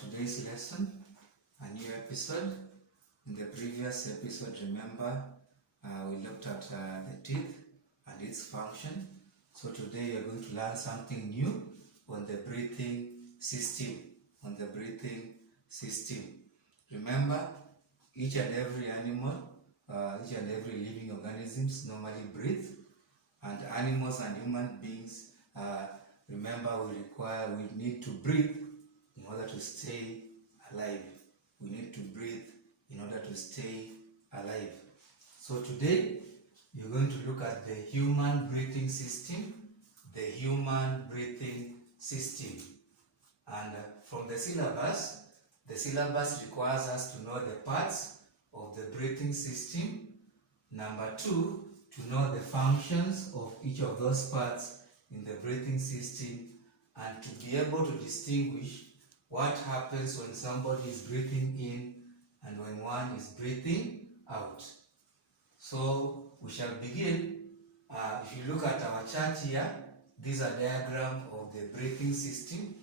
today's lesson, a new episode. In the previous episode, remember, we looked at the teeth and its function. So today you're going to learn something new on the breathing system. Remember, each and every animal, each and every living organisms normally breathe, and animals and human beings, remember, we need to breathe in order to stay alive. We need to breathe in order to stay alive. So today, you're going to look at the human breathing system. And from the syllabus requires us to know the parts of the breathing system. Number 2, to know the functions of each of those parts in the breathing system, and to be able to distinguish what happens when somebody is breathing in and when one is breathing out. So we shall begin. If you look at our chart here, this is a diagram of the breathing system,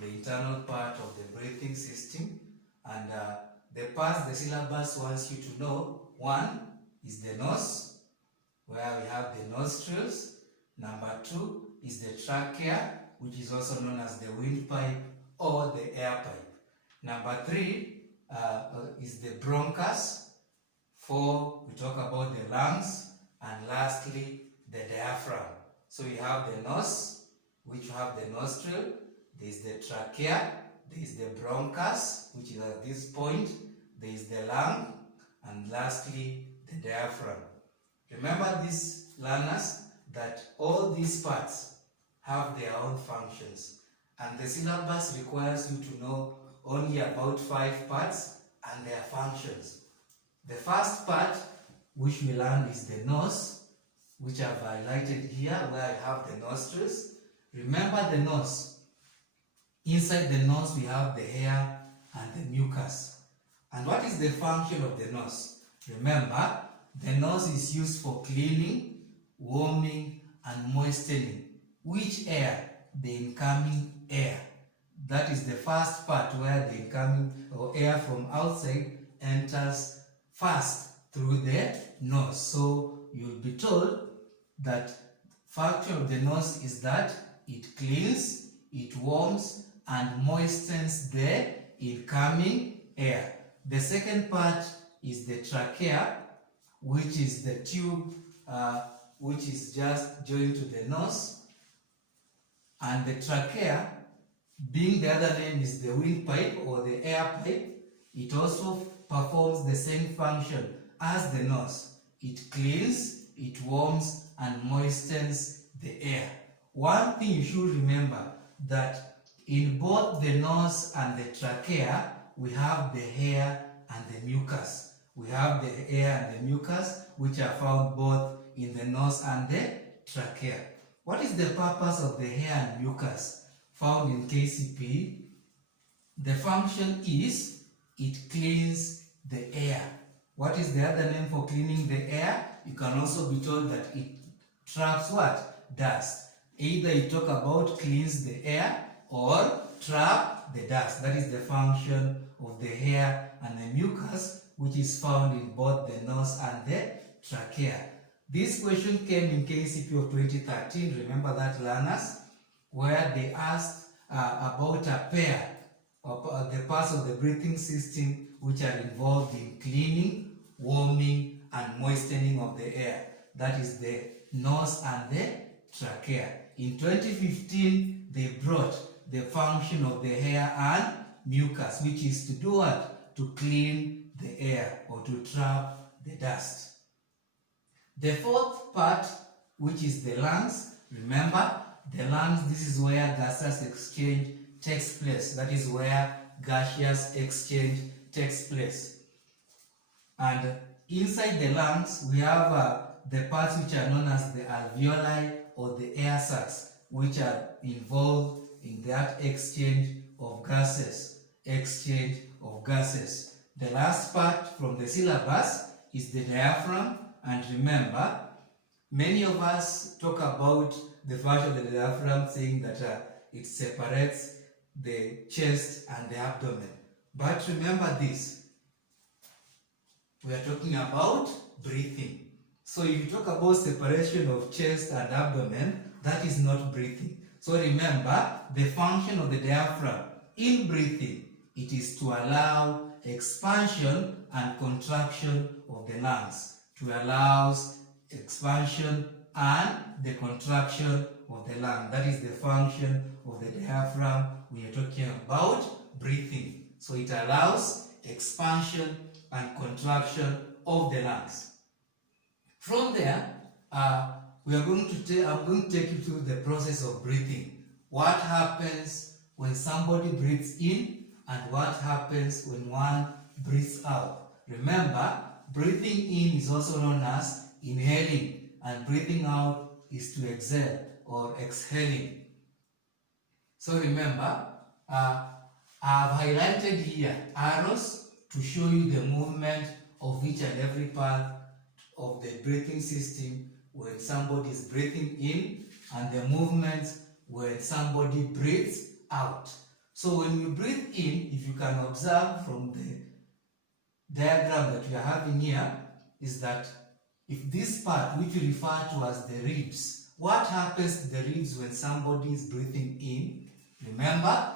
the internal part of the breathing system, and the parts the syllabus wants you to know. 1 is the nose, where we have the nostrils. Number 2 is the trachea, which is also known as the windpipe or the air pipe. Number 3 is the bronchus. 4, we talk about the lungs. And lastly, the diaphragm. So you have the nose, which you have the nostril. There is the trachea. There is the bronchus, which is at this point. There is the lung. And lastly, the diaphragm. Remember, these learners, that all these parts have their own functions, and the syllabus requires you to know only about 5 parts and their functions. The first part which we learn is the nose, which I've highlighted here, where I have the nostrils. Remember the nose. Inside the nose we have the hair and the mucus. And what is the function of the nose? Remember, the nose is used for cleaning, warming, and moistening. Which air? The incoming air. That is the first part, where the incoming or air from outside enters first through the nose. So you'll be told that function of the nose is that it cleans, it warms, and moistens the incoming air. The second part is the trachea, which is the tube which is just joined to the nose. And the trachea, being the other name is the windpipe or the air pipe, it also performs the same function as the nose. It cleans, it warms, and moistens the air. One thing you should remember, that in both the nose and the trachea, we have the hair and the mucus. We have the hair and the mucus, which are found both in the nose and the trachea. What is the purpose of the hair and mucus found in KCP? The function is it cleans the air. What is the other name for cleaning the air? You can also be told that it traps what? Dust. Either you talk about cleans the air or trap the dust. That is the function of the hair and the mucus, which is found in both the nose and the trachea. This question came in KCP of 2013, remember that, learners, where they asked about a pair of the parts of the breathing system which are involved in cleaning, warming, and moistening of the air. That is the nose and the trachea. In 2015, they brought the function of the hair and mucus, which is to do what? To clean the air or to trap the dust. The fourth part, which is the lungs, remember, the lungs, this is where gaseous exchange takes place. That is where gaseous exchange takes place. And inside the lungs, we have the parts which are known as the alveoli or the air sacs, which are involved in that exchange of gases. The last part from the syllabus is the diaphragm. And remember, many of us talk about the function of the diaphragm, saying that it separates the chest and the abdomen. But remember this, we are talking about breathing. So if you talk about separation of chest and abdomen, that is not breathing. So remember, the function of the diaphragm in breathing, it is to allow expansion and contraction of the lungs, to allow expansion and the contraction of the lung. That is the function of the diaphragm when you're talking about breathing. So it allows expansion and contraction of the lungs. From there, I'm going to take you through the process of breathing. What happens when somebody breathes in and what happens when one breathes out. Remember, breathing in is also known as inhaling, and breathing out is to exhale or exhaling. So remember, I've highlighted here arrows to show you the movement of each and every part of the breathing system when somebody is breathing in, and the movements when somebody breathes out. So when you breathe in, if you can observe from the diagram that we are having here, is that if this part, which we refer to as the ribs, what happens to the ribs when somebody is breathing in? Remember,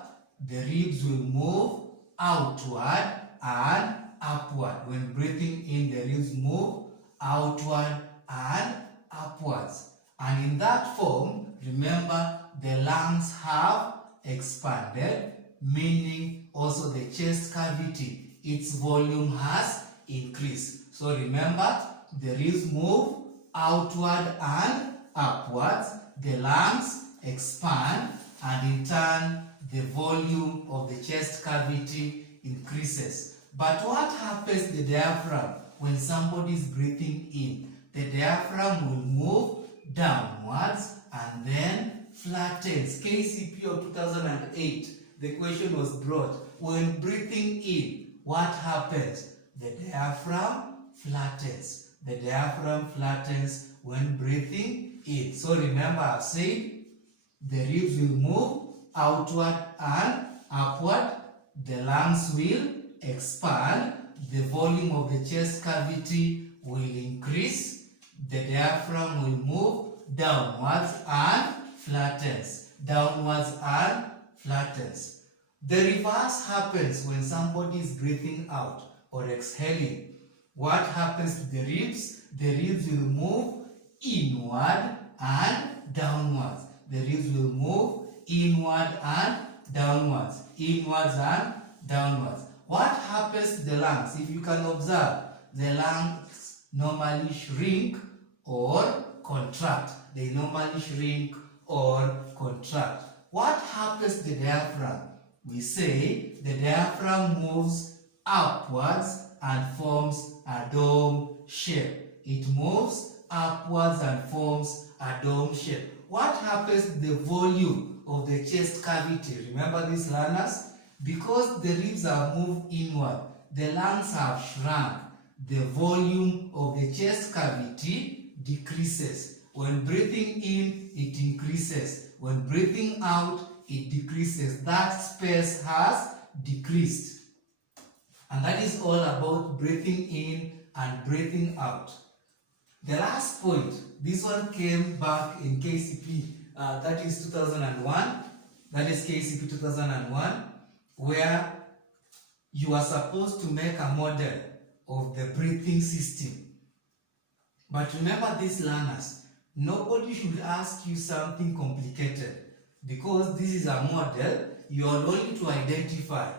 the ribs will move outward and upward. When breathing in, the ribs move outward and upwards. And in that form, remember, the lungs have expanded, meaning also the chest cavity, its volume has increased. So remember, the ribs move outward and upwards, the lungs expand, and in turn, the volume of the chest cavity increases. But what happens to the diaphragm when somebody is breathing in? The diaphragm will move downwards and then flattens. KCP of 2008, the question was brought. When breathing in, what happens? The diaphragm flattens. The diaphragm flattens when breathing in. So remember, I've said the ribs will move outward and upward. The lungs will expand. The volume of the chest cavity will increase. The diaphragm will move downwards and flattens. Downwards and flattens. The reverse happens when somebody is breathing out or exhaling. What happens to the ribs? The ribs will move inward and downwards. The ribs will move inward and downwards. Inwards and downwards. What happens to the lungs? If you can observe, the lungs normally shrink or contract. They normally shrink or contract. What happens to the diaphragm? We say the diaphragm moves upwards and forms a dome shape. It moves upwards and forms a dome shape. What happens to the volume of the chest cavity? Remember these learners? Because the ribs have moved inward, the lungs have shrunk. The volume of the chest cavity decreases. When breathing in, it increases. When breathing out, it decreases. That space has decreased. And that is all about breathing in and breathing out. The last point, this one came back in KCP, that is 2001. That is KCP 2001, where you are supposed to make a model of the breathing system. But remember these learners, nobody should ask you something complicated, because this is a model. You are only to identify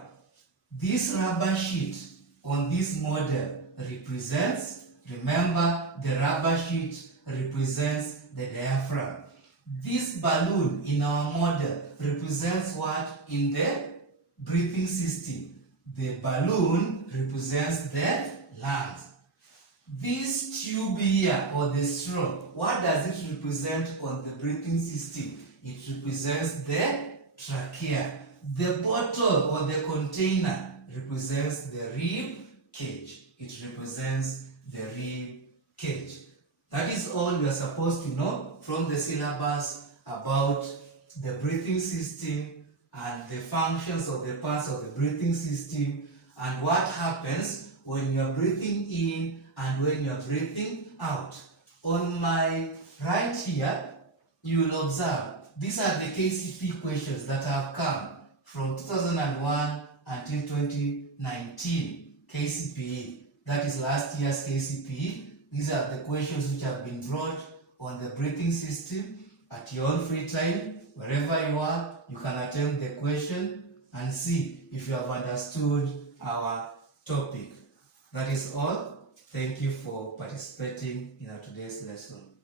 this rubber sheet on this model represents, remember, the rubber sheet represents the diaphragm. This balloon in our model represents what in the breathing system? The balloon represents the lungs. This tube here, or the straw, what does it represent on the breathing system? It represents the trachea. The bottle or the container represents the rib cage. It represents the rib cage. That is all we are supposed to know from the syllabus about the breathing system and the functions of the parts of the breathing system, and what happens when you are breathing in and when you are breathing out. On my right here, you will observe these are the KCP questions that have come from 2001 until 2019 KCPE. That is last year's KCPE. These are the questions which have been brought on the breathing system. At your own free time, wherever you are, you can attempt the question and see if you have understood our topic. That is all. Thank you for participating in our today's lesson.